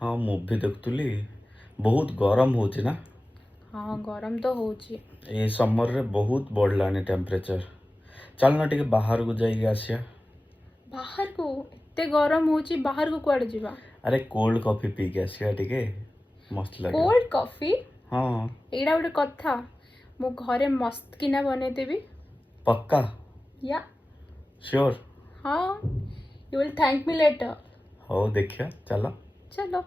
हाँ मुवी देखुली बहुत गरम होची ना हाँ गरम तो होची। ए समर रे बहुत बढ़लानी टेम्परेचर चल ना टिके बाहर को जाइए आसिया बाहर को एते गरम होची बाहर को कुआडे जीवा। अरे कोल्ड कॉफी पी के आसिया टिके मस्त लगे कोल्ड कॉफी हाँ एड़ा गोटे कथा मो घरे मस्त किना बनेदेबी। पक्का या श्योर हाँ you will thank me later. हो देखिया चलो चलो।